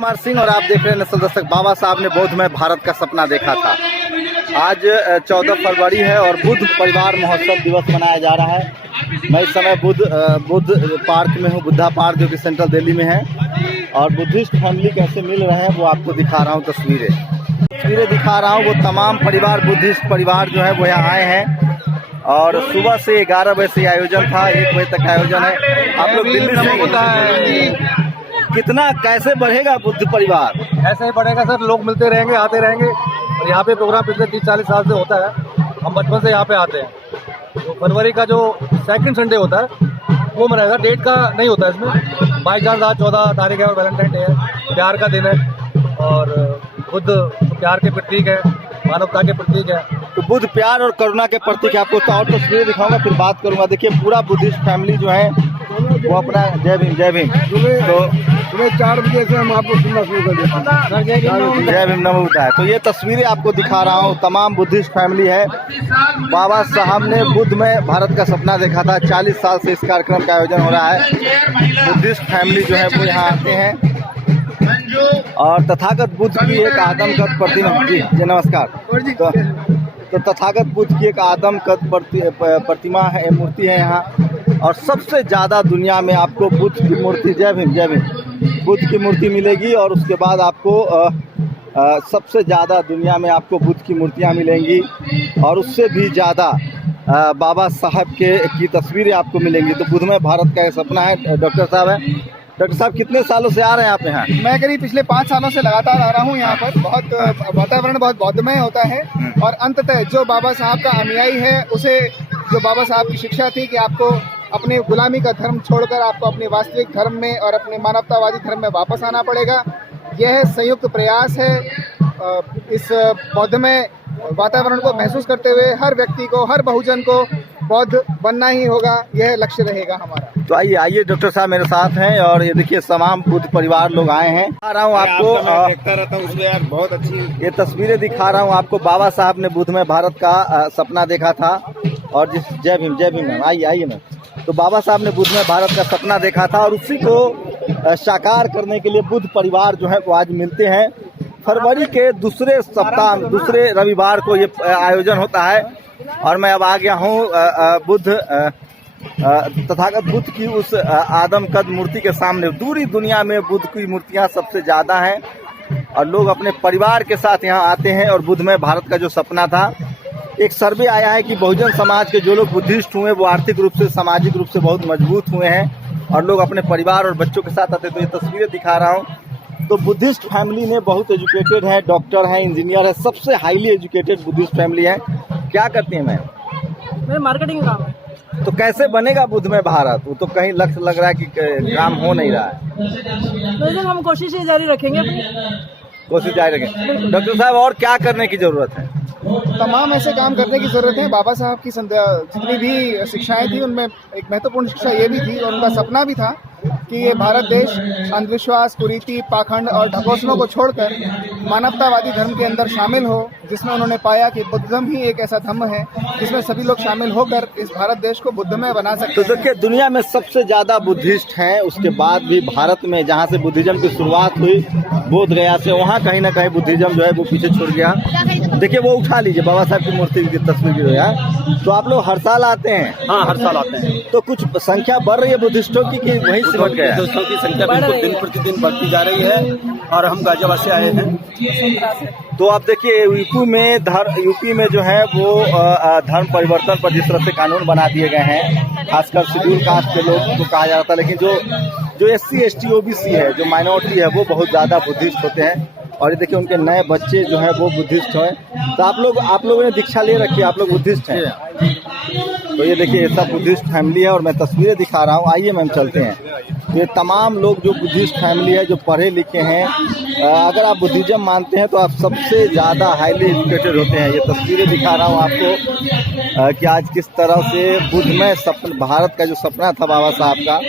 कुमार सिंह और आप देख रहे हैं नस्ल दस्तक। बाबा साहब ने बौद्धमय भारत का सपना देखा था। आज 14 फरवरी है और बुद्ध परिवार महोत्सव दिवस मनाया जा रहा है। मैं इस समय बुद्ध पार्क में हूँ, बुद्धा पार्क जो कि सेंट्रल दिल्ली में है। और बुद्धिस्ट फैमिली कैसे मिल रहे हैं वो आपको दिखा रहा हूँ। तस्वीरें दिखा रहा हूँ। वो तमाम परिवार, बुद्धिस्ट परिवार जो है वो यहाँ आए हैं। और सुबह से 11 बजे से आयोजन था, 1 बजे तक आयोजन है। आप लोग दिल्ली से होता है। कितना कैसे बढ़ेगा बुद्ध परिवार? ऐसे ही बढ़ेगा सर, लोग मिलते रहेंगे, आते रहेंगे। और यहाँ पे प्रोग्राम पिछले 30-40 साल से होता है। हम बचपन से यहाँ पे आते हैं। तो फरवरी का जो सेकंड संडे होता है वो मनाएगा। डेट का नहीं होता है इसमें। बाई चांस आज 14 तारीख है और वैलेंटाइन डे है, प्यार का दिन है। और बुद्ध प्यार के प्रतीक है, मानवता के प्रतीक है। तो बुद्ध प्यार और करुणा के प्रतीक है। आपको और तस्वीरें दिखाऊंगा, फिर बात करूंगा। देखिए पूरा बुद्धिस्ट फैमिली जो है वो अपना जय भीम जय भीम। तो सुबह 4 बजे से हम आपको सुनना शुरू कर देते हैं। जय भीम नमो बुद्धाय। तो ये तस्वीरें आपको दिखा रहा हूँ। तमाम बुद्धिस्ट फैमिली है। बाबा साहब ने बुद्ध में भारत का सपना देखा था। 40 साल से इस कार्यक्रम का आयोजन हो रहा है। बुद्धिस्ट फैमिली जो है वो यहाँ आते हैं और तथागत बुद्ध की एक आदमकद प्रतिमा जी नमस्कार। तो तथागत बुद्ध की एक आदमकद प्रतिमा है, मूर्ति है यहाँ। और सबसे ज़्यादा दुनिया में आपको बुद्ध की मूर्ति, जय भीम बुद्ध की मूर्ति मिलेगी। और उसके बाद आपको सबसे ज़्यादा दुनिया में आपको बुद्ध की मूर्तियाँ मिलेंगी। और उससे भी ज़्यादा बाबा साहब की तस्वीरें आपको मिलेंगी। तो बुद्धमय भारत का ये सपना है। डॉक्टर साहब है। डॉक्टर साहब कितने सालों से आ रहे हैं आप यहाँ? मैं करीब पिछले 5 सालों से लगातार आ रहा हूँ यहाँ पर। बहुत वातावरण बहुत बौद्धमय होता है। और अंततः जो बाबा साहब का अनुयायी है उसे, जो बाबा साहब की शिक्षा थी कि आपको अपने गुलामी का धर्म छोड़कर आपको अपने वास्तविक धर्म में और अपने मानवतावादी धर्म में वापस आना पड़ेगा। यह संयुक्त प्रयास है। इस बौद्धमय वातावरण को महसूस करते हुए हर व्यक्ति को, हर बहुजन को बौद्ध बनना ही होगा। यह लक्ष्य रहेगा हमारा। तो आइए डॉक्टर साहब मेरे साथ हैं। और ये देखिए तमाम बुद्ध परिवार लोग आए हैं। दिखा रहा हूँ आपको, देखता रहता हूँ उसमें यार, बहुत अच्छी ये तस्वीरें दिखा रहा हूँ आपको। बाबा साहब ने बुद्धमय भारत का सपना देखा था। और जिस जय भीम मैम, आइए मैम। तो बाबा साहब ने बुद्धमय भारत का सपना देखा था और उसी को साकार करने के लिए बुद्ध परिवार जो है वो आज मिलते हैं। फरवरी के दूसरे सप्ताह, दूसरे रविवार को ये आयोजन होता है। और मैं अब आ गया हूँ तथागत बुद्ध की उस आदमकद मूर्ति के सामने। पूरी दुनिया में बुद्ध की मूर्तियाँ सबसे ज़्यादा हैं। और लोग अपने परिवार के साथ यहाँ आते हैं। और बुद्धमय भारत का जो सपना था, एक सर्वे आया है कि बहुजन समाज के जो लोग बुद्धिस्ट हुए वो आर्थिक रूप से, सामाजिक रूप से बहुत मजबूत हुए हैं। और लोग अपने परिवार और बच्चों के साथ आते। तो ये तस्वीरें दिखा रहा हूँ। तो बुद्धिस्ट फैमिली ने बहुत एजुकेटेड है, डॉक्टर हैं, इंजीनियर है, सबसे हाईली एजुकेटेड बुद्धिस्ट फैमिली है। क्या करती हैं मैम? मेरा मार्केटिंग काम है। तो कैसे बनेगा बुद्धमय भारत? वो तो कहीं लक्ष्य लग रहा है कि काम हो नहीं रहा है। तो हम कोशिश ही जारी रखेंगे। कोशिश जारी रखें। डॉक्टर साहब और क्या करने की जरूरत है? तमाम ऐसे काम करने की जरूरत है। बाबा साहब की जितनी भी शिक्षाएं थी उनमें एक महत्वपूर्ण शिक्षा ये भी थी और उनका सपना भी था कि ये भारत देश अंधविश्वास, कुरीति, पाखंड और ढकोसलों को छोड़कर मानवतावादी धर्म के अंदर शामिल हो, जिसमें उन्होंने पाया कि बुद्धिज्म ही एक ऐसा धर्म है जिसमें सभी लोग शामिल होकर इस भारत देश को बुद्धमय बना सकते हैं। तो देखिए दुनिया में सबसे ज्यादा बुद्धिस्ट हैं, उसके बाद भी भारत में जहाँ से बुद्धिज्म की शुरुआत हुई बोध गया से, वहाँ कहीं ना कहीं बुद्धिज्म जो है वो पीछे छूट गया। देखिए वो उठा लीजिए बाबा साहब की मूर्ति की तस्वीर जो है। तो आप लोग हर साल आते हैं? हाँ, हर साल आते हैं। तो कुछ संख्या बढ़ रही है बुद्धिस्टों की कि वहीं सिमट गया? बुद्धिस्टों की संख्या बिल्कुल दिन प्रतिदिन बढ़ती जा रही है। और हम गाजियाबाद से आए हैं। तो आप देखिए यूपी में जो है वो धर्म परिवर्तन पर जिस तरह से कानून बना दिए गए हैं, खासकर शेड्यूल कास्ट के लोग को कहा जाता है। लेकिन जो SC ST OBC है, जो माइनॉरिटी है, वो बहुत ज़्यादा बुद्धिस्ट होते हैं। और ये देखिए उनके नए बच्चे जो हैं वो बुद्धिस्ट हैं। तो आप लोगों ने दीक्षा ले रखी है, आप लोग बुद्धिस्ट हैं। तो ये देखिए ऐसा बुद्धिस्ट फैमिली है और मैं तस्वीरें दिखा रहा हूँ। आइए मैम चलते हैं। ये तमाम लोग जो बुद्धिस्ट फैमिली है, जो पढ़े लिखे हैं, अगर आप बुद्धिज्म मानते हैं तो आप सबसे ज़्यादा हाईली एजुकेटेड होते हैं। ये तस्वीरें दिखा रहा हूँ आपको कि आज किस तरह से बुद्धमय भारत का जो सपना था बाबा साहब का,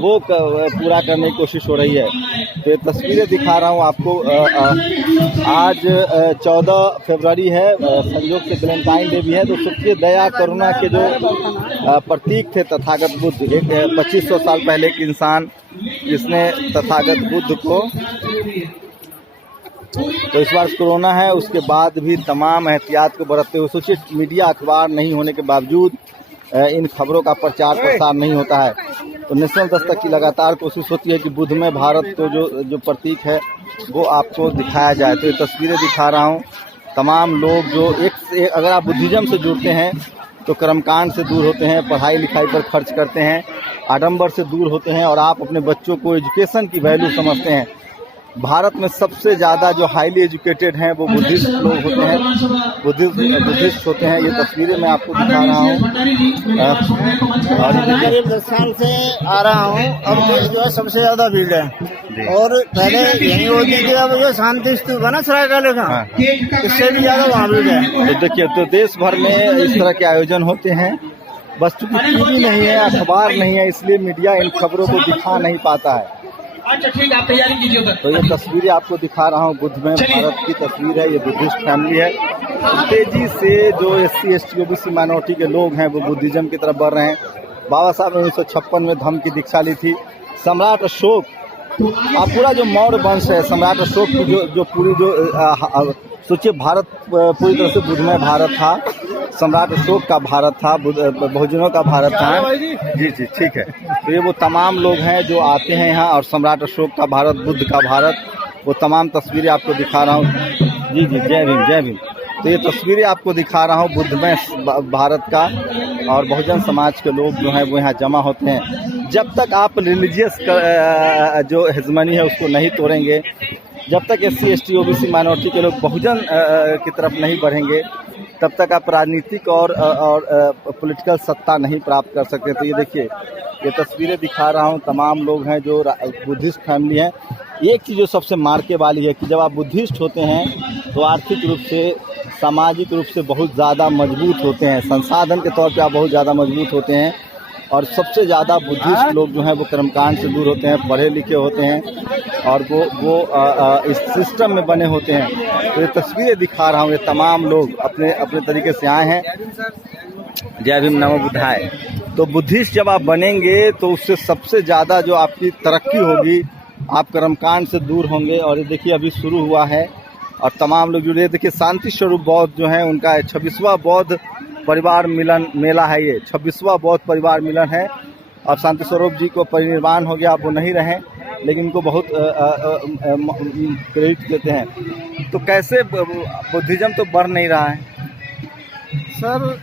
वो पूरा करने की कोशिश हो रही है। तो ये तस्वीरें दिखा रहा हूँ आपको। आज 14 फरवरी है, संयोग से वैलेंटाइन डे भी है। तो सबसे दया करुणा के जो प्रतीक थे तथागत बुद्ध, एक 2500 साल पहले के इंसान जिसने तथागत बुद्ध को तो इस बार कोरोना है, उसके बाद भी तमाम एहतियात को बरतते हुए, सोचिए मीडिया अखबार नहीं होने के बावजूद इन खबरों का प्रचार प्रसार नहीं होता है। तो नेशनल दस्तक की लगातार कोशिश होती है कि बुध में भारत को जो प्रतीक है वो आपको दिखाया जाए। तो ये तस्वीरें दिखा रहा हूँ। तमाम लोग जो अगर आप बुद्धिज्म से जुड़ते हैं तो कर्मकांड से दूर होते हैं, पढ़ाई लिखाई पर खर्च करते हैं, आडंबर से दूर होते हैं और आप अपने बच्चों को एजुकेशन की वैल्यू समझते हैं। भारत में सबसे ज़्यादा जो हाईली एजुकेटेड हैं वो बुद्धिस्ट लोग होते हैं, बुद्धिस्ट होते हैं। ये तस्वीरें मैं आपको दिखा रहा हूँ। और करीब 10 साल से आ रहा हूँ। अब जो है सबसे ज्यादा भीड़ है और पहले यही होती थी, अब जो शांति स्तूप है ना सरायकाले का, इससे भी ज्यादा वहाँ भीड़ है। तो देखिए, तो देश भर में इस तरह के आयोजन होते हैं, बस चूंकि टीवी नहीं है, अखबार नहीं है, इसलिए मीडिया इन खबरों को दिखा नहीं पाता है। अच्छा ठीक है, आप तैयारी कीजिए। तो ये तस्वीरें आपको दिखा रहा हूँ बुध में भारत की तस्वीर है। ये बुद्धिस्ट फैमिली है। तेजी से जो SC ST OBC माइनॉरिटी के लोग हैं वो बुद्धिज्म की तरफ बढ़ रहे हैं। बाबा साहब ने 1956 में धम्म की दीक्षा ली थी। सम्राट अशोक, आप पूरा जो मौर्य वंश है, सम्राट अशोक की जो पूरी जो सोचिए, भारत पूरी तरह से बुद्धमय भारत था। सम्राट अशोक का भारत था, बहुजनों का भारत था। जी जी ठीक है। तो ये वो तमाम लोग हैं जो आते हैं यहाँ, और सम्राट अशोक का भारत, बुद्ध का भारत, वो तमाम तस्वीरें आपको दिखा रहा हूँ। जी जी, जय भीम जय भीम। तो ये तस्वीरें आपको दिखा रहा हूँ बुद्धमय भारत का, और बहुजन समाज के लोग जो हैं वो यहाँ जमा होते हैं। जब तक आप रिलीजियस जो हेजमनी है उसको नहीं तोड़ेंगे, जब तक SC ST OBC माइनॉरिटी के लोग बहुजन की तरफ नहीं बढ़ेंगे, तब तक आप राजनीतिक और पॉलिटिकल सत्ता नहीं प्राप्त कर सकते। तो ये देखिए, ये तस्वीरें दिखा रहा हूँ। तमाम लोग हैं जो बुद्धिस्ट फैमिली हैं। एक चीज़ जो सबसे मार्के वाली है कि जब आप बुद्धिस्ट होते हैं तो आर्थिक रूप से, सामाजिक रूप से बहुत ज़्यादा मजबूत होते हैं, संसाधन के तौर पे आप बहुत ज़्यादा मजबूत होते हैं। और सबसे ज़्यादा बुद्धिस्ट लोग जो हैं वो कर्मकांड से दूर होते हैं, पढ़े लिखे होते हैं, और वो इस सिस्टम में बने होते हैं। तो ये तस्वीरें दिखा रहा हूँ। ये तमाम लोग अपने अपने तरीके से आए हैं। जय भीम, नमो बुद्धाय। तो बुद्धिस्ट जब आप बनेंगे तो उससे सबसे ज़्यादा जो आपकी तरक्की होगी, आप कर्मकांड से दूर होंगे। और ये देखिए, अभी शुरू हुआ है और तमाम लोग जुड़े। देखिए, शांति स्वरूप बौद्ध जो है उनका 26वां बौद्ध परिवार मिलन मेला है। ये 26वां बौद्ध परिवार मिलन है। अब शांति स्वरूप जी को परिनिर्वाण हो गया, अब वो नहीं रहे, लेकिन उनको बहुत क्रेडिट देते हैं। तो कैसे बुद्धिज्म तो बढ़ नहीं रहा है? सर,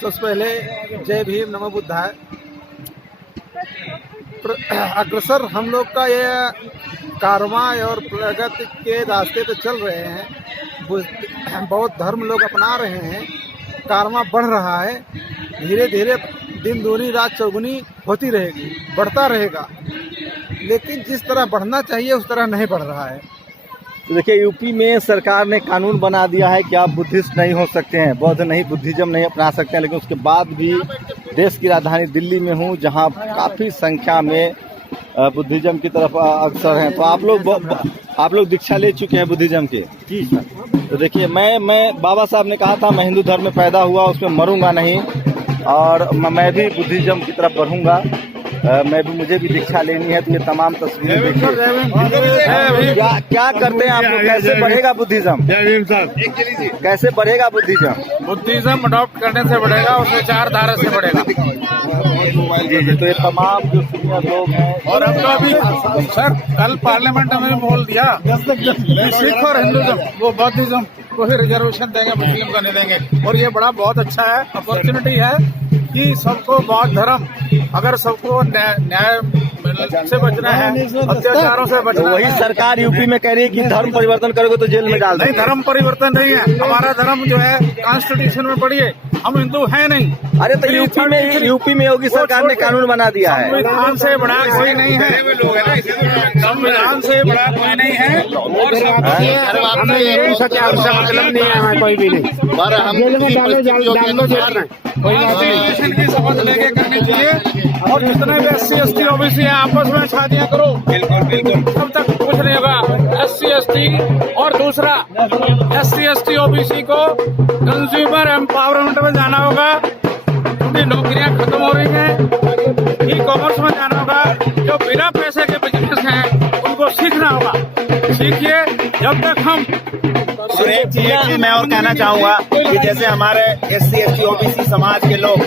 सबसे पहले जय भीम, नमो बुद्धाय। अग्रसर हम लोग का ये कारवां और प्रगति के रास्ते पे चल रहे हैं। बौद्ध धर्म लोग अपना रहे हैं, कारवां बढ़ रहा है। धीरे धीरे दिन दूनी रात चौगुनी होती रहेगी, बढ़ता रहेगा, लेकिन जिस तरह बढ़ना चाहिए उस तरह नहीं बढ़ रहा है। तो देखिए, यूपी में सरकार ने कानून बना दिया है कि आप बुद्धिस्ट नहीं हो सकते हैं, बौद्ध नहीं, बुद्धिज्म नहीं अपना सकते हैं। लेकिन उसके बाद भी देश की राजधानी दिल्ली में हूँ, जहाँ काफ़ी संख्या में बुद्धिज्म की तरफ अग्रसर हैं। तो आप लोग दीक्षा ले चुके हैं बुद्धिज्म के? जी सर। तो देखिए, मैं बाबा साहब ने कहा था मैं हिंदू धर्म में पैदा हुआ, उसमें मरूंगा नहीं, और मैं भी बुद्धिज्म की तरफ बढ़ूंगा। मुझे भी दीक्षा लेनी है। तो ये तमाम तस्वीरें देखिए, क्या करते हैं आप लोग? कैसे बढ़ेगा बुद्धिज्म? कैसे बढ़ेगा बुद्धिज्म? बुद्धिज्म अडॉप्ट करने से बढ़ेगा, उसमें 4 धारा से बढ़ेगा। जी जी। तो ये तमाम जो सीनियर लोग हैं, और अब तो अभी सर कल पार्लियामेंट में बोल दिया सिख और हिंदुज्म वो बौद्धिज्म को ही रिजर्वेशन देंगे, मुस्लिम को नहीं देंगे। और ये बड़ा बहुत अच्छा है, अपॉर्चुनिटी है कि सबको बौद्ध धर्म, अगर सबको न्याय से बचना है, अत्याचारों से बचना है। वही सरकार यूपी में कह रही है कि धर्म परिवर्तन करोगे तो जेल में डाल नहीं, धर्म परिवर्तन नहीं है। हमारा धर्म जो है कॉन्स्टिट्यूशन में पढ़िए, हम हिंदू हैं नहीं। अरे तो यूपी में योगी सरकार ने कानून बना दिया है। संविधान से बड़ा कोई नहीं है, संविधान से बड़ा कोई नहीं है। कोई भी नहीं, कॉन्स्टिट्यूशन की शपथ लेके करनी चाहिए। और जितने भी SC ST OBC है, आपस में शादियां करो, तब तक कुछ नहीं होगा। SC ST और दूसरा SC ST OBC को कंज्यूमर एम्पावरमेंट में जाना होगा, क्योंकि नौकरियां खत्म हो रही हैं। ई कॉमर्स में जाना होगा, जो बिना पैसे के बिजनेस हैं उनको सीखना होगा। देखिए जब तक हम एक चीज मैं और कहना चाहूंगा कि जैसे हमारे SC ST OBC समाज के लोग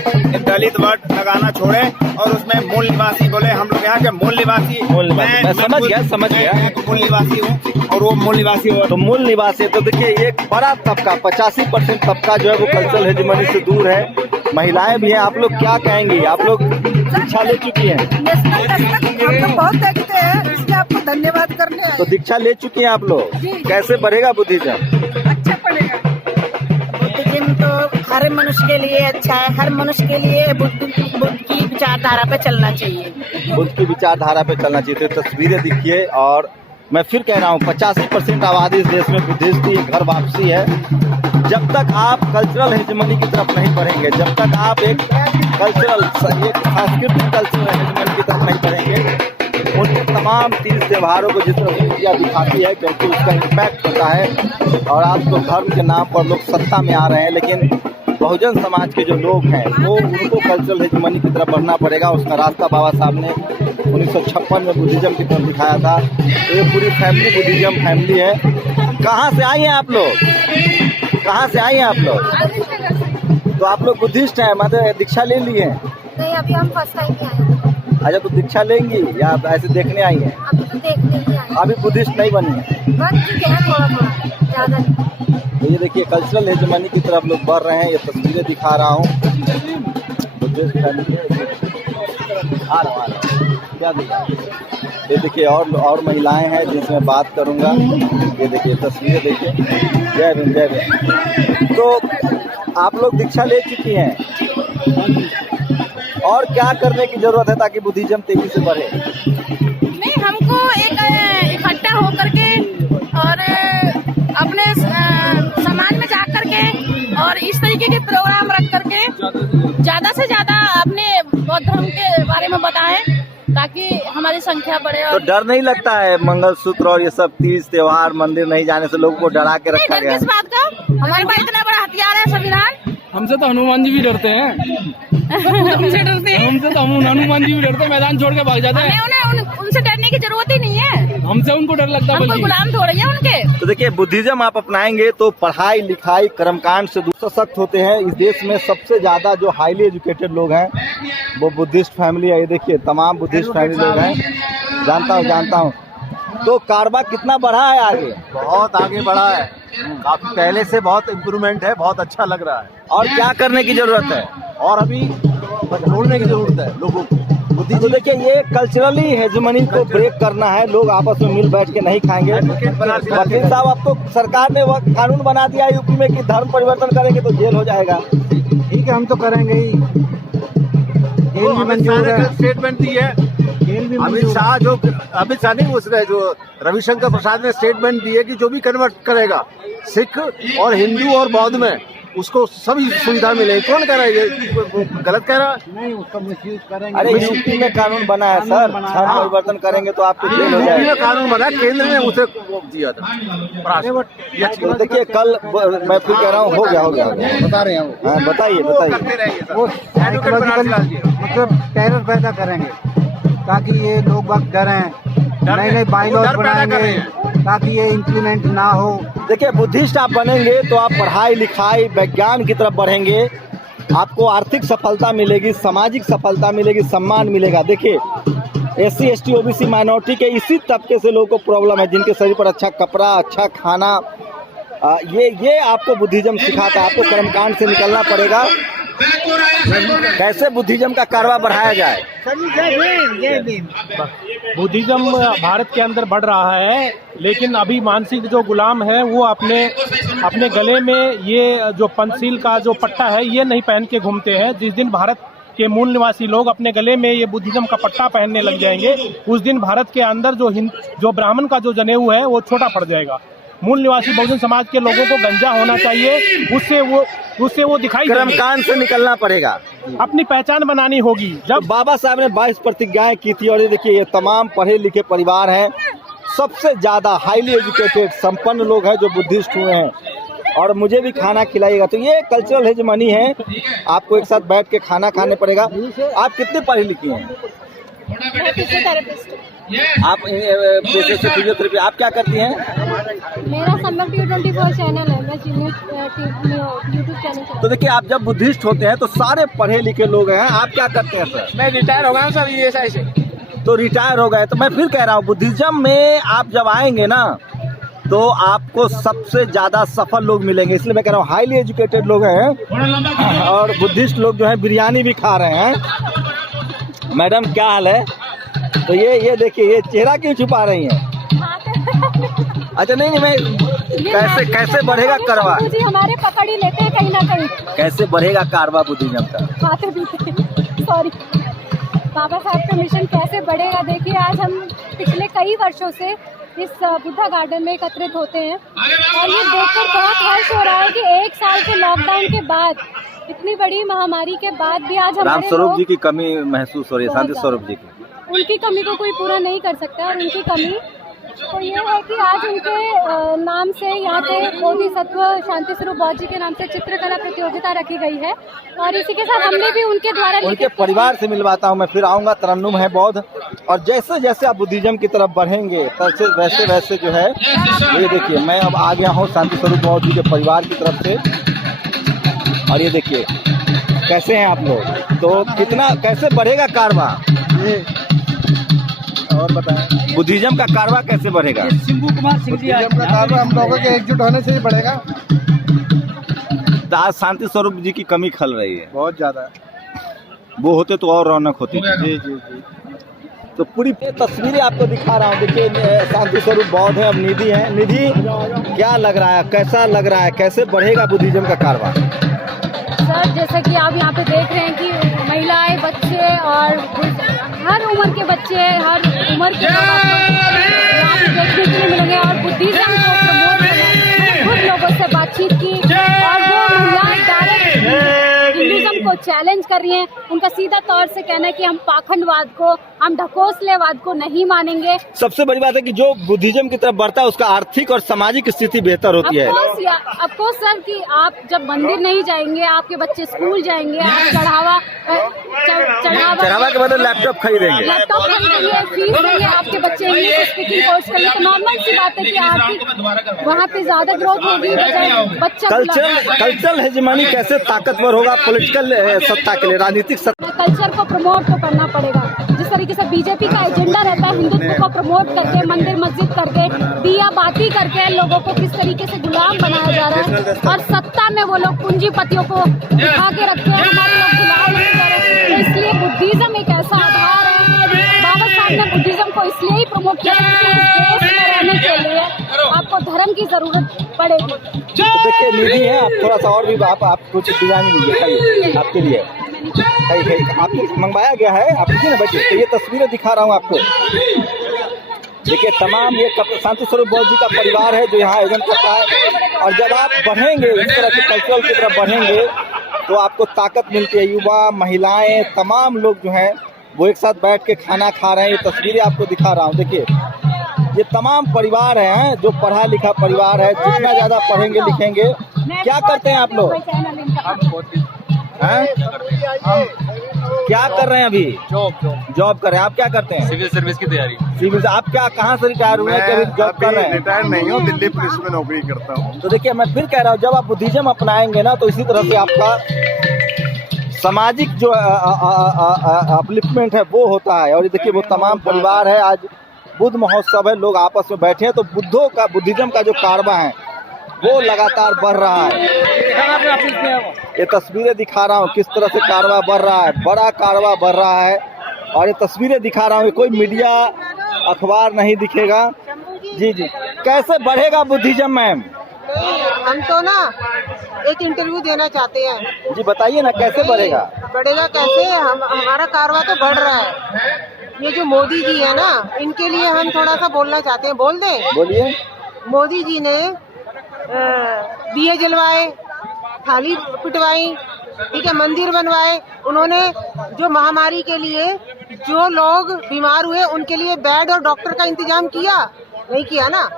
दलित वर्ड लगाना छोड़े और उसमें मूल निवासी बोले। हम लोग यहाँ के मूल निवासी, मैं समझ गया मूल निवासी हूँ और वो मूल निवासी हो तो मूल निवासी। तो देखिए एक बड़ा तबका 85% तबका जो है वो कल्चरल हेजेमनी से दूर है। महिलाएं भी हैं। आप लोग क्या कहेंगी? आप लोग दीक्षा ले चुकी हैं? हम बहुत देखते हैं, इसलिए आपको धन्यवाद करने आए। तो दीक्षा ले चुकी हैं आप लोग। कैसे बढ़ेगा बुद्धिज्म? अच्छा पड़ेगा। बुद्धिज्म तो हर मनुष्य के लिए अच्छा है। हर मनुष्य के लिए बुद्ध की विचारधारा पे चलना चाहिए। बुद्ध की विचारधारा पे चलना चाहिए। तो तस्वीरें दिखिए। और मैं फिर कह रहा हूँ 85% आबादी इस देश में बुद्धिस्ट की घर वापसी है। जब तक आप कल्चरल हेजेमनी की तरफ नहीं बढ़ेंगे, जब तक आप एक सांस्कृतिक कल्चरल हेजेमनी की तरफ नहीं बढ़ेंगे, उनके तमाम तीज त्योहारों को जिस तरह मीडिया दिखाती है, क्योंकि उसका इम्पैक्ट होता है और आज तो धर्म के नाम पर लोग सत्ता में आ रहे हैं। लेकिन बहुजन समाज के जो लोग हैं वो उनको कल्चरल हेजेमनी की तरफ बढ़ना पड़ेगा। उसका रास्ता बाबा साहब ने 1956 में बुद्धिज्म की तरफ दिखाया था। तो ये पूरी फैमिली बुद्धिज्म फैमिली है। कहाँ से आई हैं आप लोग? कहाँ से आई हैं आप लोग? तो आप लोग बुद्धिस्ट हैं, मतलब दीक्षा ले ली है? नहीं, अभी हम फर्स्ट टाइम आए हैं। अच्छा, तो दीक्षा लेंगी या ऐसे देखने आई हैं? अभी तो देखने ही आए हैं। अभी बुद्धिस्ट नहीं बनी है? बन चुके हैं थोड़ा थोड़ा, ज्यादा नहीं। तो ये देखिए कल्चरल हेजेमनी की तरफ लोग बढ़ रहे हैं। ये तस्वीरें दिखा रहा हूँ। बुद्धिस्ट फैमिली आ रहा क्या दिखा? ये देखिए और महिलाएं हैं जिनसे मैं बात करूंगा। ये देखिए तस्वीरें देखिए। जय भीम जय भीम। तो आप लोग दीक्षा ले चुकी हैं और क्या करने की जरूरत है ताकि बुद्धिज्म तेजी से बढ़े? नहीं, हमको एक इकट्ठा होकर के और अपने समाज में जा करके और इस तरीके के प्रोग्राम रख करके ज्यादा से ज्यादा अपने बौद्ध धर्म के बारे में बताएं ताकि हमारी संख्या बढ़े। तो डर नहीं लगता है मंगलसूत्र और ये सब तीज त्योहार मंदिर नहीं जाने से लोगों को डरा के रखा गया? किस बात का? हमारे पास इतना बड़ा हथियार है संविधान। हमसे तो हनुमान जी भी डरते हैं। हमसे डरते हैं? हमसे तो हनुमान जी भी डरते हैं, मैदान छोड़ के भाग जाते हैं। उनसे डरने की जरूरत ही नहीं है। हमसे उनको डर लगता है। हम कोई गुलाम थोड़े हैं उनके। तो देखिए बुद्धिज्म आप अपनाएंगे तो पढ़ाई लिखाई कर्मकांड से दूसरा सख्त होते हैं। इस देश में सबसे ज्यादा जो हाईली एजुकेटेड लोग हैं वो बुद्धिस्ट फैमिली है। ये देखिए तमाम बुद्धिस्ट फैमिली लोग हैं। जानता हूँ। तो कारवा कितना बढ़ा है आगे? बहुत आगे बढ़ा है। काफी पहले से बहुत इम्प्रूवमेंट है। बहुत अच्छा लग रहा है। और क्या करने की जरूरत है? और अभी जोड़ने की जरूरत है लोगों को। तो देखिए ये कल्चरली हेजेमनी को ब्रेक करना है। लोग आपस में मिल बैठ के नहीं खाएंगे। वकील साहब, अब तो सरकार ने वह कानून बना दिया है यूपी में कि धर्म परिवर्तन करेंगे तो जेल हो जाएगा। ठीक है, हम तो करेंगे ही। जेल भी मंजूर है। स्टेटमेंट दी है अमित शाह नहीं उस रहे जो रविशंकर प्रसाद ने स्टेटमेंट दी है कि जो भी कन्वर्ट करेगा सिख और हिंदू और बौद्ध में उसको सभी सुविधा मिलेगी। कौन कह रहा है? ये गलत कह रहा है? नहीं, उसका मिसयूज करेंगे। अरे यूपी में कानून बना है सर, धर्म परिवर्तन करेंगे तो आपको जेल हो यूपी जाएगा। में कानून बना, केंद्र ने उसे दिया था। तो देखिए कल मैं फिर कह रहा हूँ हो गया। बता रहे हैं वो। हाँ बताइए। वो मतलब टेरर पैदा करेंगे ताकि ये लोग वक्त डरें, नए बाइलॉज बनाएंगे ताकि ये इम्प्लीमेंट ना हो। देखिए बुद्धिस्ट आप बनेंगे तो आप पढ़ाई लिखाई विज्ञान की तरफ बढ़ेंगे। आपको आर्थिक सफलता मिलेगी, सामाजिक सफलता मिलेगी, सम्मान मिलेगा। देखिए SC ST OBC माइनॉरिटी के इसी तबके से लोगों को प्रॉब्लम है जिनके शरीर पर अच्छा कपड़ा, अच्छा खाना। ये आपको बुद्धिज्म सिखाता है। आपको कर्मकांड से निकलना पड़ेगा। कैसे बुद्धिज्म का कारवा बढ़ाया जाए? बुद्धिज्म भारत के अंदर बढ़ रहा है, लेकिन अभी मानसिक जो गुलाम है वो अपने गले में ये जो पंचशील का जो पट्टा है ये नहीं पहन के घूमते हैं। जिस दिन भारत के मूल निवासी लोग अपने गले में ये बुद्धिज्म का पट्टा पहनने लग जाएंगे, उस दिन भारत के अंदर जो ब्राह्मण का जो जनेऊ है वो छोटा पड़ जाएगा। मूल निवासी बहुजन समाज के लोगों को गंजा होना चाहिए, उससे वो दिखाई कर्मकांड से निकलना पड़ेगा, अपनी पहचान बनानी होगी। जब बाबा साहब ने 22 प्रतिज्ञाएं की थी और ये देखिए ये तमाम पढ़े लिखे परिवार हैं, सबसे ज्यादा हाईली एजुकेटेड संपन्न लोग हैं जो बुद्धिस्ट हुए हैं, और मुझे भी खाना खिलाइएगा। तो ये कल्चरल हेजेमनी है। आपको एक साथ बैठ के खाना खाने पड़ेगा। आप कितनी पढ़ी लिखी हैं? मैं फिजियोथेरेपिस्ट हूँ। आप पेशे से फिजियोथेरेपी आप क्या करती हैं? मेरा सम्यक T24 चैनल है, मैं यूट्यूब चैनल तो देखिए, आप जब बुद्धिस्ट होते हैं तो सारे पढ़े लिखे लोग हैं, आप क्या करते हैं सर? मैं रिटायर हो गया हूँ सर ESI से। तो रिटायर हो गए, तो मैं फिर कह रहा हूँ बुद्धिज्म में आप जब आएंगे ना तो आपको सबसे ज्यादा सफल लोग मिलेंगे, इसलिए मैं कह रहा हूँ हाईली एजुकेटेड लोग हैं और बुद्धिस्ट लोग जो है बिरयानी भी खा रहे हैं। मैडम क्या हाल है? तो ये देखिए, ये चेहरा क्यों छुपा रही हैं? अच्छा नहीं, मैं कैसे बढ़ेगा कारवा? जी हमारे पकड़ ही लेते हैं कहीं ना कहीं। कैसे बढ़ेगा कारवा बुद्धिज्म का? खाते पीते सॉरी बाबा साहब का मिशन कैसे बढ़ेगा? देखिए, आज हम पिछले कई वर्षों से इस बुद्धा गार्डन में एकत्रित होते हैं और ये देखकर बहुत हर्ष हो रहा है कि 1 साल के लॉकडाउन के बाद, इतनी बड़ी महामारी के बाद भी आज राम हमारे स्वरूप जी की कमी महसूस हो रही है, शांति स्वरूप जी की। उनकी कमी को कोई पूरा नहीं कर सकता और उनकी कमी तो ये है कि आज उनके नाम से यहाँ पे बोधिसत्व शांति स्वरूप बौद्ध जी के नाम से चित्रकला प्रतियोगिता रखी गई है और इसी के साथ हमने भी उनके द्वारा उनके परिवार से मिलवाता हूँ मैं, फिर आऊँगा। तरन्नुम है बौद्ध, और जैसे जैसे आप बुद्धिज्म की तरफ बढ़ेंगे वैसे वैसे जो है, ये देखिए मैं अब आ गया हूँ शांति स्वरूप बौद्ध जी के परिवार की तरफ से। और ये देखिए कैसे हैं आप लोग, तो कितना कैसे बढ़ेगा कारवा? और बताएं बुद्धिज्म का कारवा कैसे बढ़ेगा? शंभू कुमार सिंह जी, का कारवा हम लोगों के एकजुट होने से ही बढ़ेगा। तो आज शांति स्वरूप जी की कमी खल रही है बहुत ज्यादा, वो होते तो और रौनक होती। जी जी जी। तो पूरी तस्वीरें आपको दिखा रहा हूँ। देखिए शांति स्वरूप बौद्ध है, अब निधि है। निधि क्या लग रहा है, कैसा लग रहा है, कैसे बढ़ेगा बुद्धिज्म का कारवा? सर जैसा कि आप यहाँ पे देख रहे हैं कि महिलाएं, बच्चे और हर उम्र के बच्चे, हर उम्र के यहाँ पे देखने के लिए मिलेंगे और बुद्धिज्म को प्रमोट करने खुद लोगों से बातचीत की और वो महिलाएं डायरेक्ट हिंदुज्म को चैलेंज कर रही हैं। उनका सीधा तौर से कहना है कि हम पाखंडवाद को, हम ढकोसलेवाद को नहीं मानेंगे। सबसे बड़ी बात है कि जो बुद्धिज्म की तरफ बढ़ता है उसका आर्थिक और सामाजिक स्थिति बेहतर होती है। अफकोर्स सर कि आप जब मंदिर नहीं जाएंगे, आपके बच्चे स्कूल जाएंगे, आप चढ़ावा के बदले लैपटॉप खरीदेंगे, फीस देंगे, आपके बच्चे इंग्लिश स्पीकिंग कोर्स करेंगे, तो नॉर्मल सी बात है कि आर्थिक वहाँ पे ज्यादा ग्रोथ होगी। बच्चा कल्चरल हेजेमनी कैसे ताकतवर होगा पॉलिटिकल सत्ता के लिए, राजनीतिक सत्ता? कल्चर को प्रमोट तो करना पड़ेगा। जिस तरीके से बीजेपी का एजेंडा रहता है हिंदुत्व को प्रमोट करके, मंदिर मस्जिद करके, दिया बाती करके लोगों को किस तरीके से गुलाम बनाया जा रहा है और सत्ता में वो लोग पूंजीपतियों को दिखा के रखते हैं, हमारे लोग गुलाम नहीं कर रहे। तो इसलिए बुद्धिज्म एक ऐसा आधार है, बाबा साहब ने बुद्धिज्म को इसलिए ही प्रमोट किया क्योंकि इस देश में रहने के लिए आपको धर्म की जरूरत पड़ेगी। तो देखिए निधि है, आप थोड़ा सा और भी आप कुछ डिजाइन दीजिए आपके लिए, आपको मंगवाया गया है, आप देखिए ना बच्चे। तो ये तस्वीरें दिखा रहा हूँ आपको, देखिए तमाम ये शांति स्वरूप बौद्ध जी का परिवार है जो यहाँ आयोजन करता है। और जब आप बढ़ेंगे इस तरह के कल्चरल की तरफ बढ़ेंगे तो आपको ताकत मिलती है। युवा, महिलाएं, तमाम लोग जो हैं वो एक साथ बैठ के खाना खा रहे हैं। ये तस्वीरें आपको दिखा रहा हूँ, देखिए ये तमाम परिवार हैं जो पढ़ा लिखा परिवार है। जितना ज़्यादा पढ़ेंगे लिखेंगे। क्या करते हैं आप लोग? क्या कर रहे हैं अभी? जॉब कर रहे हैं। आप क्या करते हैं? सिविल सर्विस की तैयारी। सिविल। आप क्या कहाँ से रिटायर हुए हैं? अभी जॉब कर रहे हैं? रिटायर नहीं हूँ, दिल्ली पुलिस में नौकरी करता हूँ। तो देखिए मैं फिर कह रहा हूँ, जब आप बुद्धिज्म अपनाएंगे ना तो इसी तरह से आपका सामाजिक जो अपलिफ्टमेंट है वो होता है। और ये देखिए वो तमाम परिवार है, आज बुद्ध महोत्सव है, लोग आपस में बैठे हैं। तो बुद्धिज्म का जो कारवा है वो लगातार बढ़ रहा है। ये तस्वीरें दिखा रहा हूँ किस तरह से कारवा बढ़ रहा है, बड़ा कारवा बढ़ रहा है। और ये तस्वीरें दिखा रहा हूँ, कोई मीडिया अखबार नहीं दिखेगा। जी जी, कैसे बढ़ेगा बुद्धिज्म मैम? हम तो ना एक इंटरव्यू देना चाहते हैं। जी बताइए ना, कैसे बढ़ेगा? बढ़ेगा कैसे? हमारा कारवा तो बढ़ रहा है। ये जो मोदी जी है ना, इनके लिए हम थोड़ा सा बोलना चाहते हैं। बोल दें? बोलिए। मोदी जी ने दिए जलवाए, थाली पिटवाई, ठीक है, मंदिर बनवाए। उन्होंने जो महामारी के लिए जो लोग बीमार हुए उनके लिए बेड और डॉक्टर का इंतजाम किया? नहीं किया ना।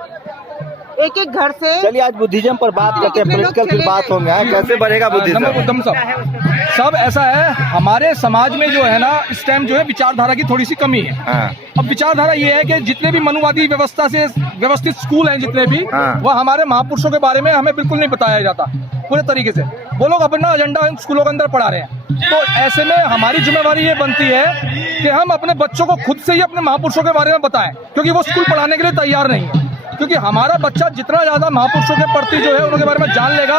एक एक घर से। चलिए आज बुद्धिज्म पर बात करते हैं, पॉलिटिकल फिर बात होंगे। कैसे बढ़ेगा बुद्धिज्म? सब ऐसा है, हमारे समाज में जो है ना इस टाइम जो है विचारधारा की थोड़ी सी कमी है। अब विचारधारा ये है कि जितने भी मनुवादी व्यवस्था से व्यवस्थित स्कूल हैं जितने भी, वह हमारे महापुरुषों के बारे में हमें बिल्कुल नहीं बताया जाता पूरे तरीके से। वो लोग अपना एजेंडा स्कूलों के अंदर पढ़ा रहे हैं। तो ऐसे में हमारी जिम्मेवारी ये बनती है कि हम अपने बच्चों को खुद से ही अपने महापुरुषों के बारे में बताएं, क्योंकि वो स्कूल पढ़ाने के लिए तैयार नहीं है। क्योंकि हमारा बच्चा जितना ज्यादा महापुरुषों के प्रति जो है उनके बारे में जान लेगा,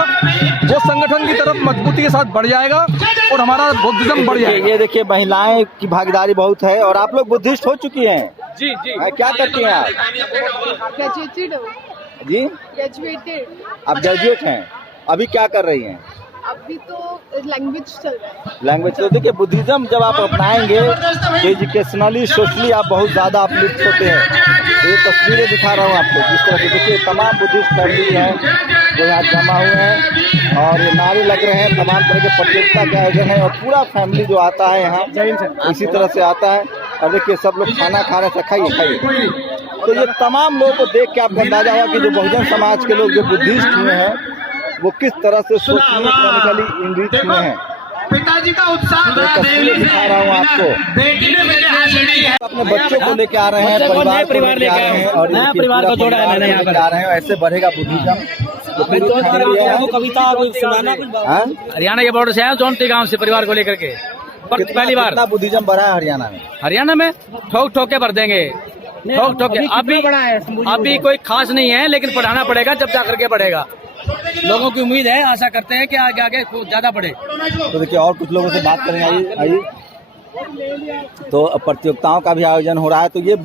वो संगठन की तरफ मजबूती के साथ बढ़ जाएगा और हमारा बुद्धिज्म बढ़ जाएगा। ये देखिए महिलाएं की भागीदारी बहुत है और आप लोग बुद्धिस्ट हो चुकी हैं। जी जी। क्या करती हैं आप? जी ग्रेजुएटेड। आप ग्रेजुएट हैं, अभी क्या कर रही हैं? अभी तो लैंग्वेज चल रहा है। लैंग्वेज तो देखिए बुद्धिज्म जब आप अपनाएंगे तो एजुकेशनली सोशली आप बहुत ज़्यादा अपलिफ्ट होते हैं। तो ये तस्वीरें दिखा रहा हूँ आपको, जिस तरह से देखिए तमाम बुद्धिस्ट फैमिली हैं जो यहाँ जमा हुए हैं और ये नारे लग रहे हैं। तमाम तरह के प्रतियोगिता का आयोजन है और पूरा फैमिली जो आता है यहाँ इसी तरह से आता है। और देखिए सब लोग खाना खा रहे हैं, खाइए खाइए। तो ये तमाम लोगों को देख के आपको अंदाजा हुआ कि जो बहुजन समाज के लोग जो बुद्धिस्ट हुए हैं वो किस तरह से सोशली इकोनॉमिकली इनरिच हुए हैं। पिताजी का उत्साह तस्वीरें दिखा रहा हूँ आपको। अपने बच्चों को लेके आ रहे हैं, परिवार लेके आ रहे हैं और नया परिवार को जोड़ा है मैंने यहाँ पर आ रहे हैं। ऐसे बढ़ेगा बुद्धिज्म। कविता सुनाना। हरियाणा के बॉर्डर से आया जौनपुर गांव से परिवार को लेकर के पहली बार। कितना बुद्धिज्म बढ़ा है हरियाणा में? हरियाणा में ठोक ठोक के भर देंगे, ठोक ठोक के। अभी कोई खास नहीं है, लेकिन पढ़ाना पड़ेगा, जब जा करके बढ़ेगा। लोगों की उम्मीद है, आशा करते हैं कि आगे आगे ज्यादा बढ़े। तो देखिए और कुछ लोगों से बात करेंगे। आइए। तो प्रतियोगिताओं का भी आयोजन हो रहा है। तो ये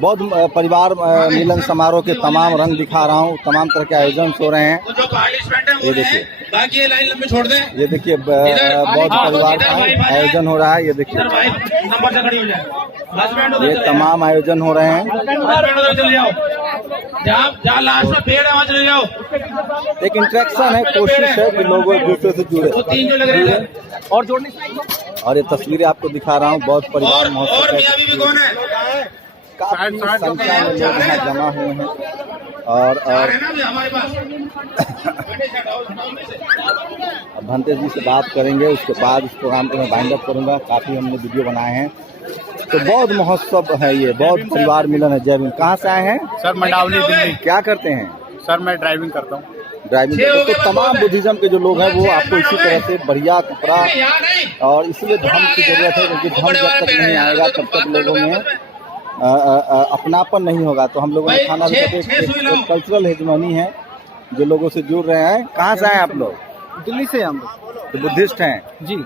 बौद्ध परिवार मिलन समारोह के तमाम रंग दिखा रहा हूँ। तमाम तरह के आयोजन हो रहे हैं। ये देखिए, ये देखिए बौद्ध परिवार का आयोजन हो रहा है। ये देखिए ये तमाम आयोजन हो रहे हैं। एक इंटरेक्शन है, कोशिश है कि लोग एक दूसरे से जुड़े और जोड़ने। और ये तस्वीरें आपको दिखा रहा हूँ बौद्ध परिवार महोत्सव। काफी संख्या में लोग यहाँ जमा हुए हैं और भंते जी से बात करेंगे। उसके बाद इस प्रोग्राम को मैं वाइंड अप करूँगा। काफ़ी हमने वीडियो बनाए हैं। तो बौद्ध महोत्सव है, ये बौद्ध परिवार मिलन है। जय भीम। कहाँ से आए हैं? सर मंडावली, दिल्ली। क्या करते हैं? सर मैं ड्राइविंग करता हूँ। ड्राइविंग करते। तो तमाम बुद्धिज्म के जो लोग हैं वो आपको इसी तरह से बढ़िया कपड़ा और इसलिए धर्म की जरूरत है, क्योंकि धर्म जब तक नहीं आएगा तब तक लोगों में अपनापन नहीं होगा। तो हम लोगों ने खाना भी एक कल्चरल हेजमनी है जो लोगों से जुड़ रहे हैं। कहाँ से आए आप लोग? दिल्ली से हम। तो बुद्धिस्ट हैं जी।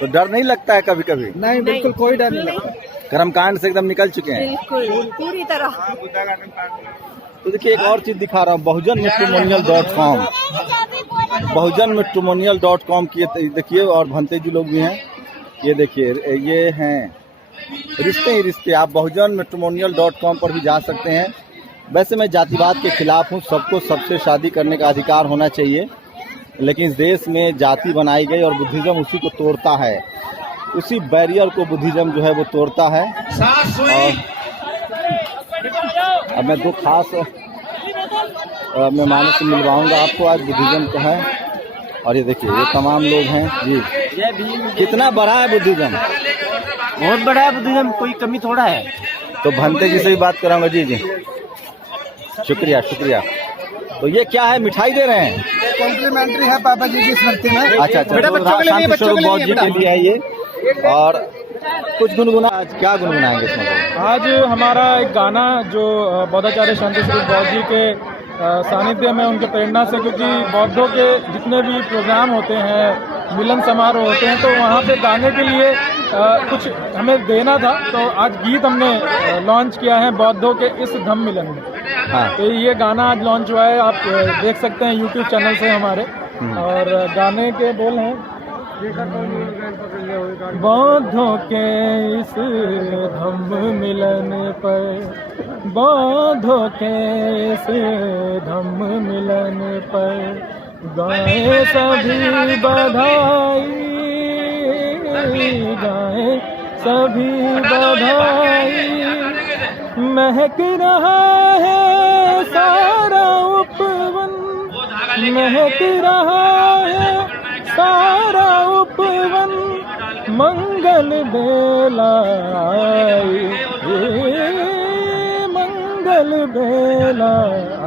तो डर नहीं लगता है कभी कभी? नहीं, बिल्कुल कोई डर नहीं लगता। कर्मकांड से एकदम निकल चुके हैं पूरी तरह। तो देखिए एक और चीज दिखा रहा हूँ, बहुजनमेट्रिमोनियल.com। बहुजनमेट्रिमोनियल.com की देखिए और भंते जी लोग भी हैं। ये देखिए ये हैं रिश्ते ही रिश्ते। आप बहुजनमेट्रिमोनियल.com पर भी जा सकते हैं। वैसे मैं जातिवाद के खिलाफ हूँ, सबको सबसे शादी करने का अधिकार होना चाहिए, लेकिन इस देश में जाति बनाई गई और बुद्धिज्म उसी को तोड़ता है। उसी बैरियर को बुद्धिज्म जो है वो तोड़ता है। और अब मैं दो खास मेहमानों से मिलवाऊंगा आपको। आज बुद्धिज्म का है और ये देखिए ये तमाम लोग हैं जी। कितना बड़ा है बुद्धिज्म? बहुत बड़ा है बुद्धिज्म, कोई कमी थोड़ा है। तो भंते जी से भी बात कराऊंगा। जी जी शुक्रिया शुक्रिया। तो ये क्या है, मिठाई दे रहे हैं? कॉम्प्लीमेंट्री है पापा जी की स्मृति में। अच्छा अच्छा, शांति स्वरूप बौद्ध जी के लिए है ये। और कुछ गुनगुना, आज क्या गुनगुनाएंगे इसमें? आज हमारा एक गाना जो बौद्धाचार्य शांति स्वरूप बौद्ध जी के सानिध्य में, उनके प्रेरणा से, क्योंकि बौद्धों के जितने भी प्रोग्राम होते हैं, मिलन समारोह होते हैं, तो वहाँ पे गाने के लिए कुछ हमें देना था। तो आज गीत हमने लॉन्च किया है बौद्धों के इस धम्म मिलन में। हाँ। तो ये गाना आज लॉन्च हुआ है, आप देख सकते हैं यूट्यूब चैनल से हमारे। और गाने के बोल हैं, बौद्धों के इस धम्म मिलन पर, बौद्धों के इस धम्म मिलन पर गाए सभी बधाई, गाए सभी बधाई, महक रहा है सारा उपवन, महक रहा है सारा उपवन, मंगल बेला आई, मंगल बेला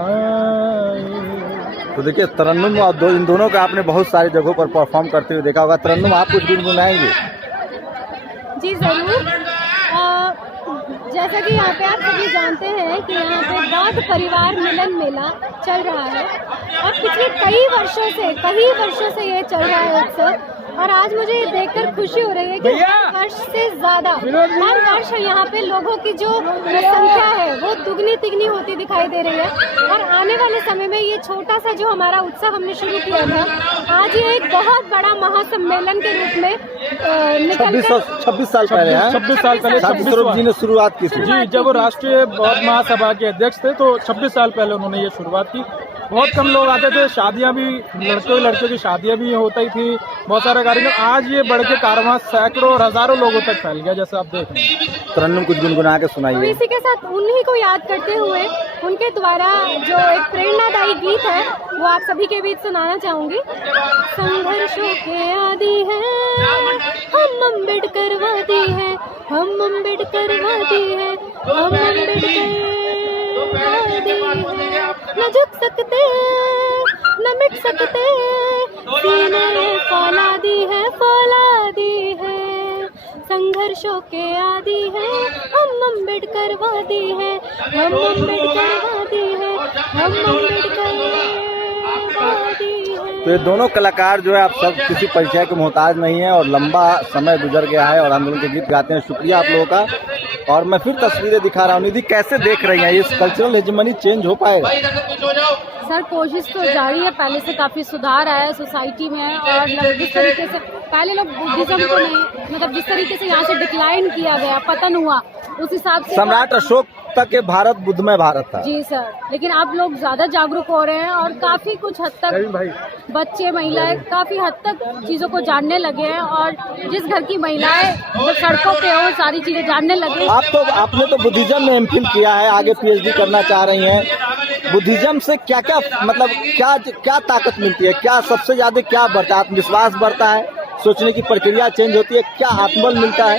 आई। तो देखिए तरन्नुम और इन दोनों का आपने बहुत सारी जगहों पर परफॉर्म करते हुए देखा होगा। तरन्नुम आप कुछ गुनगुनाएंगे? जी ज़रूर। जैसा कि यहाँ पे आप सभी जानते हैं कि यहाँ पे बौद्ध परिवार मिलन मेला चल रहा है और पिछले कई वर्षों से ये चल रहा है उत्सव। और आज मुझे ये देखकर खुशी हो रही है कि हर वर्ष से ज़्यादा हर वर्ष यहाँ पे लोगों की जो संख्या है वो दुगनी तिगनी होती दिखाई दे रही है। और आने वाले समय में ये छोटा सा जो हमारा उत्सव हमने शुरू किया था, आज ये एक बहुत बड़ा महासम्मेलन के रूप में 26 साल पहले 26 साल पहले स्वरूप जी ने शुरुआत की थी। जी, जब वो राष्ट्रीय बौद्ध महासभा के अध्यक्ष थे तो 26 साल पहले उन्होंने ये शुरुआत की। बहुत कम लोग आते थे, शादियां भी लड़कियों की शादियां भी होती थी, बहुत सारे कार्यक्रम। आज ये बढ़ के कारवां सैकड़ों और हजारों लोगों तक फैल गया, जैसे आप देख रहे हैं। तरन्नुम कुछ गुनगुना के सुनाइए। इसी के साथ उन्हीं को याद करते हुए उनके द्वारा जो एक प्रेरणादायी गीत है वो आप सभी के बीच सुनाना चाहूंगी। संघर्षों के आदि हैं हम अम्बेडकरवादी हैं, हम अम्बेडकरवादी हैं, हम अम्बेडकरवादी हैं, न झुक सकते न मिट सकते, सीने फौलादी है, फौलादी है, संघर्षों के आदि हैं हम अम्बेडकरवादी हैं, हम अम्बेडकरवादी हैं, हम अम्बेडकरवादी हैं। तो ये दोनों कलाकार जो है आप सब किसी परिचय के मोहताज नहीं है और लंबा समय गुजर गया है और आंदोलन के गीत गाते हैं। शुक्रिया आप लोगों का। और मैं फिर तस्वीरें दिखा रहा हूँ। निधि, कैसे देख रही हैं ये कल्चरल हेजेमनी चेंज हो पाएगा? सर कोशिश तो जारी है, पहले से काफी सुधार आया है सोसाइटी में। और जिस तरीके से पहले लोग बुद्धिज्म को नहीं, मतलब जिस तरीके से यहाँ से डिक्लाइन किया गया, पतन हुआ, उस हिसाब से सम्राट अशोक तक के भारत बुद्धमय भारत था। जी सर, लेकिन अब लोग ज्यादा जागरूक हो रहे हैं और काफी कुछ हद तक बच्चे महिलाएं काफी हद तक चीजों को जानने लगे हैं। और जिस घर की महिलाएं जो सड़कों पे हो सारी चीजें जानने लगे। आपने तो बुद्धिज्म में एमफिल किया है, आगे पीएचडी करना चाह रही हैं। बुद्धिज्म से क्या क्या मतलब क्या ताकत मिलती है? क्या सबसे ज्यादा क्या बढ़ता है? आत्मविश्वास बढ़ता है, सोचने की प्रक्रिया चेंज होती है, क्या आत्मबल मिलता है?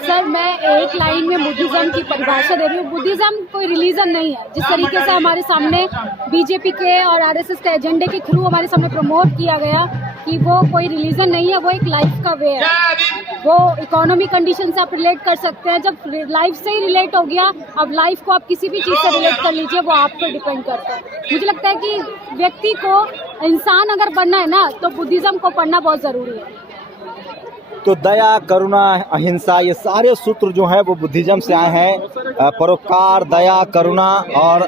सर मैं एक लाइन में बुद्धिज्म की परिभाषा दे रही हूँ। बुद्धिज्म कोई रिलीजन नहीं है। जिस तरीके से हमारे सामने बीजेपी के और आरएसएस के एजेंडे के थ्रू हमारे सामने प्रमोट किया गया कि वो कोई रिलीजन नहीं है, वो एक लाइफ का वे है। वो इकोनॉमी कंडीशन से आप रिलेट कर सकते हैं। जब लाइफ से ही रिलेट हो गया, अब लाइफ को आप किसी भी चीज़ से रिलेट कर लीजिए, वो आप पर डिपेंड करता है। मुझे लगता है कि व्यक्ति को इंसान अगर बनना है ना, तो बुद्धिज्म को पढ़ना बहुत ज़रूरी है। तो दया, करुणा, अहिंसा, ये सारे सूत्र जो हैं वो बुद्धिज्म से आए हैं। परोपकार, दया, करुणा। और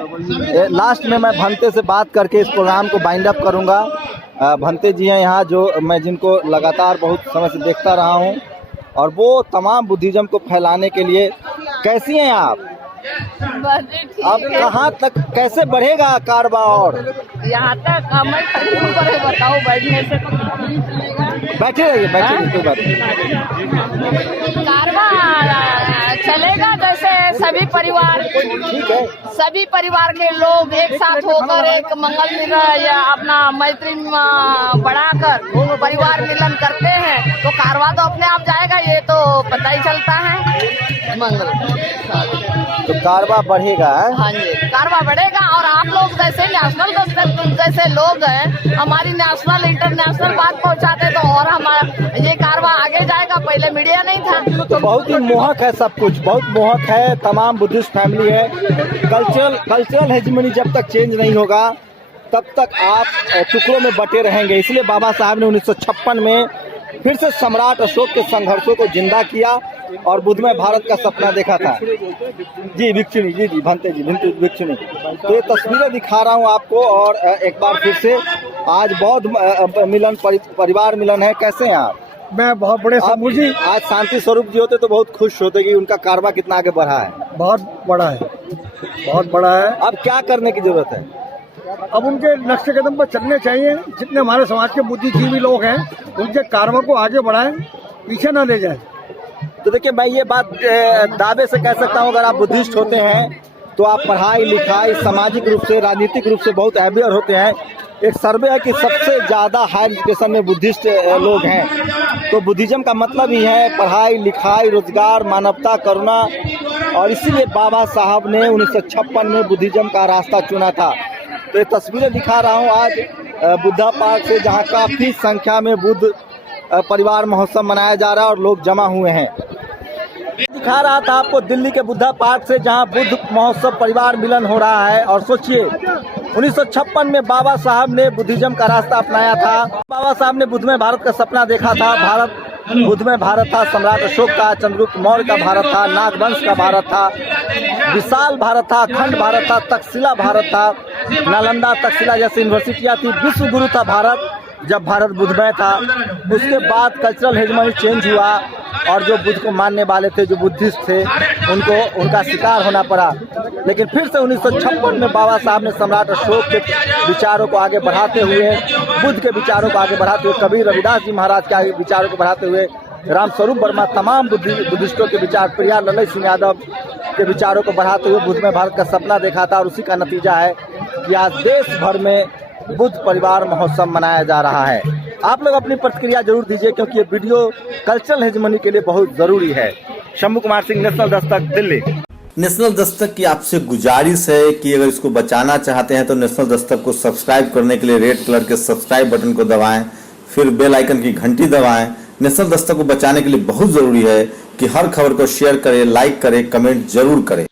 लास्ट में मैं भंते से बात करके इस प्रोग्राम को बाइंड अप करूंगा। भंते जी हैं यहाँ, जो मैं जिनको लगातार बहुत समय से देखता रहा हूँ और वो तमाम बुद्धिज्म को फैलाने के लिए। कैसी हैं आप? अब कहाँ तक कैसे बढ़ेगा कारवा? और यहाँ तक मैं खड़ी होकर बताओ, बैठने से बैठे रहिए, कोई बात नहीं। कारवा चलेगा जैसे सभी परिवार, ठीक है, सभी परिवार के लोग एक साथ होकर एक मंगल मिलन या अपना मैत्री बढ़ाकर परिवार मिलन करते हैं, तो कारवा तो अपने आप जाएगा, ये तो पता ही चलता है। मंगल तो कारवा बढ़ेगा। हाँ जी, कारवा बढ़ेगा। और आप लोग जैसे नेशनल जैसे लोग हैं, हमारी नेशनल इंटरनेशनल बात पहुंचाते तो और हमारा ये कारवा आगे जाएगा। पहले मीडिया नहीं था। तो बहुत ही मोहक है, सब कुछ बहुत मोहक है। तमाम बुद्धिस्ट फैमिली है। कल्चरल हेजेमनी जब तक चेंज नहीं होगा तब तक आप टुकड़ों में बटे रहेंगे। इसलिए बाबा साहब ने 1956 में फिर से सम्राट अशोक के संघर्षों को जिंदा किया और बुद्धमय भारत का सपना देखा था। जी भिक्षुणी, जी भंते जी, भिक्षुणी। तो ये तस्वीरें दिखा रहा हूँ आपको। और एक बार फिर से आज बौद्ध मिलन, परिवार मिलन है। कैसे हैं आप? मैं बहुत बड़े जी। आज शांति स्वरूप जी होते तो बहुत खुश होते कि उनका कारवा कितना आगे बढ़ा है। बहुत बड़ा है, बहुत बड़ा है। अब क्या करने की जरूरत है? अब उनके नक्शे कदम पर चलने चाहिए। जितने हमारे समाज के बुद्धिजीवी लोग हैं, उनके कारवा को आगे बढ़ाएं, पीछे ना ले जाएं। तो तो देखिए मैं ये बात दावे से कह सकता हूँ, अगर आप बुद्धिस्ट होते हैं तो आप पढ़ाई लिखाई सामाजिक रूप से राजनीतिक रूप से बहुत अवेयर होते हैं। एक सर्वे है कि सबसे ज़्यादा हायर एजुकेशन में बुद्धिस्ट लोग हैं। तो बुद्धिज्म का मतलब ही है पढ़ाई लिखाई, रोजगार, मानवता, करुणा, और इसीलिए बाबा साहब ने 1956 में बुद्धिज्म का रास्ता चुना था। तो ये तस्वीरें दिखा रहा हूँ आज बुद्धा पार्क से, जहाँ काफ़ी संख्या में बुद्ध परिवार महोत्सव मनाया जा रहा है और लोग जमा हुए हैं। दिखा रहा था आपको दिल्ली के बुद्धा पार्क से, जहां बुद्ध महोत्सव परिवार मिलन हो रहा है। और सोचिए 1956 में बाबा साहब ने बुद्धिज्म का रास्ता अपनाया था। बाबा साहब ने बुद्धमय भारत का सपना देखा था। भारत बुद्धमय भारत था, सम्राट अशोक का, चंद्रगुप्त मौर्य का भारत था, नागवंश का भारत था, विशाल भारत था, अखंड भारत था, तक्षशिला भारत था, नालंदा तक्षशिला जैसी यूनिवर्सिटियाँ थी, विश्व गुरु था भारत जब भारत बुद्धमय था। उसके बाद कल्चरल हेजमनी चेंज हुआ और जो बुद्ध को मानने वाले थे, जो बुद्धिस्ट थे, उनका शिकार होना पड़ा। लेकिन फिर से 1956 में बाबा साहब ने सम्राट अशोक के विचारों को आगे बढ़ाते हुए, बुद्ध के विचारों को आगे बढ़ाते हुए, कबीर रविदास जी महाराज के विचारों को बढ़ाते हुए, रामस्वरूप वर्मा, तमाम बुद्धिस्टों के विचार, प्रिया लल्लई सिंह यादव के विचारों को बढ़ाते हुए बुद्धमय भारत का सपना देखा था। और उसी का नतीजा है कि आज देश भर में बुद्ध परिवार महोत्सव मनाया जा रहा है। आप लोग अपनी प्रतिक्रिया जरूर दीजिए, क्योंकि ये वीडियो कल्चरल हेजमनी के लिए बहुत जरूरी है। शंभू कुमार सिंह, नेशनल दस्तक, दिल्ली। नेशनल दस्तक की आपसे गुजारिश है कि अगर इसको बचाना चाहते हैं तो नेशनल दस्तक को सब्सक्राइब करने के लिए रेड कलर के सब्सक्राइब बटन को दबाएं, फिर बेल आइकन की घंटी दबाएं। नेशनल दस्तक को बचाने के लिए बहुत जरूरी है कि हर खबर को शेयर करें, लाइक करें, कमेंट जरूर करें।